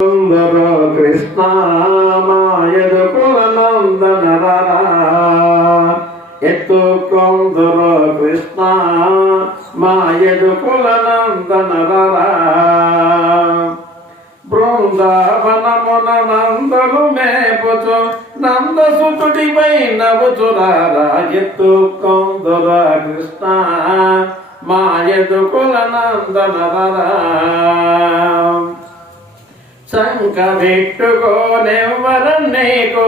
సుందర కృష్ణ మాయదు కులనందన ఎత్తుకొందర కృష్ణ మాయదు కులనందన బృందావనమున నందలు మేపుచు నందసుతుడిపై నవ్వుచురారా ఎత్తుకొందర కృష్ణ మాయదు కులనందనరా శంఖ పెట్టుకోనెవ్వరన్నీకు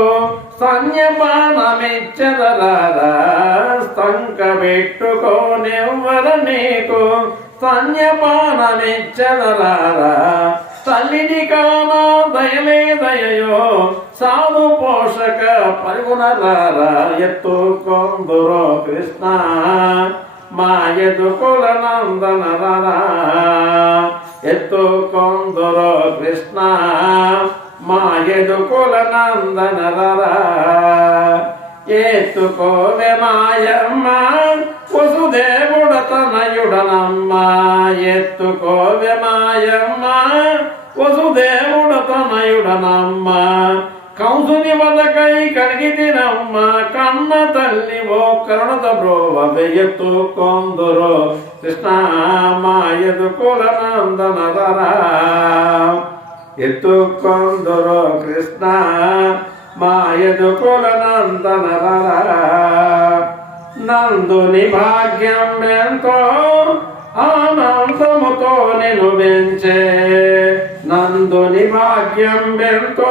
సంయపానమిచ్చదరారా శంఖ పెట్టుకోనెవ్వరన్నీకు సంయపానమిచ్చదరారా తల్లిని కానా దయలే దయయో సాధు పోషక పరిగుణరారా ఎత్తుకొందురో కృష్ణ మాయదు కులనందనరా ఎత్తుకొందురో కృష్ణ మాయదు కులనందనరా ఎత్తుకోవె మాయమ్మ వసుదేవుడ తనయుడనమ్మ ఎత్తుకోవె మాయమ్మ వసుదేవుడ తనయుడనమ్మ కంసుని వదకై కలిగితినమ్మ కన్న తల్లి ఓ కరుణత బ్రోవె ఎత్తుకొందురో కృష్ణ మాయదు కులనందనరా ఎత్తుకొందురో కృష్ణ మాయదు కులనందనరా నందుని భాగ్యం ఎంతో ఆనందముతో నిన్ను పెంచే నందుని భాగ్యం ఎంతో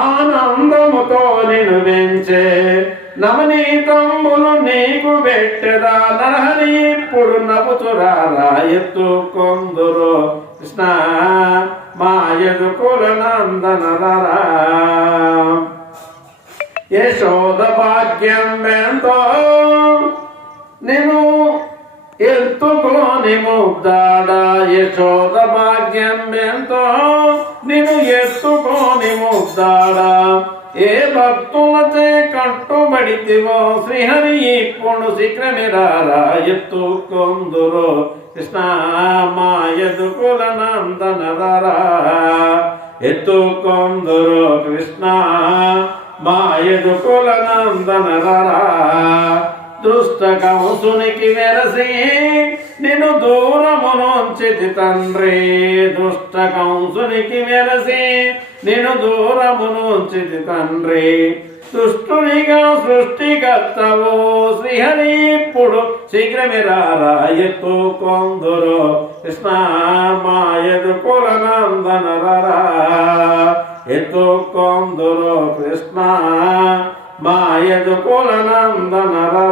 ఆనందముతో నిన్ను పెంచే నవనీతములు నీకు పెట్టెదా నరహరి ఇప్పుడు నవ్వుచురారా ఎత్తుకొందురో కృష్ణ మాయదు కులనందనరా యశోద భాగ్యం ఎంతో నేను ఎత్తుకోని ముద్దాడా యశోద భాగ్యం ఎంతో నేను ఎత్తుకోని ముద్దాడా ఏ భక్తులచే కట్టుబడితివో శ్రీహరి ఇప్పుడు శీఘ్రమిరారా ఎత్తుకొందురో కృష్ణ మాయదు కులనందనరా ఎత్తుకొందురో కృష్ణ మాయదు కులనందనరా దుష్ట కంసునికి వెరసి నిన్ను దూరమునుంచితి తండ్రి దుష్ట కంసునికి వెరసి నిన్ను దూరమునుంచితి తండ్రి దుష్టునిగా సృష్టికర్తవు శ్రీహరి ఇప్పుడు శీఘ్రమిరారా ఎత్తుకొందురో కృష్ణ మాయదు కులనందనరా ఎత్తుకొందురో కృష్ణ మాయదు కులనందనరా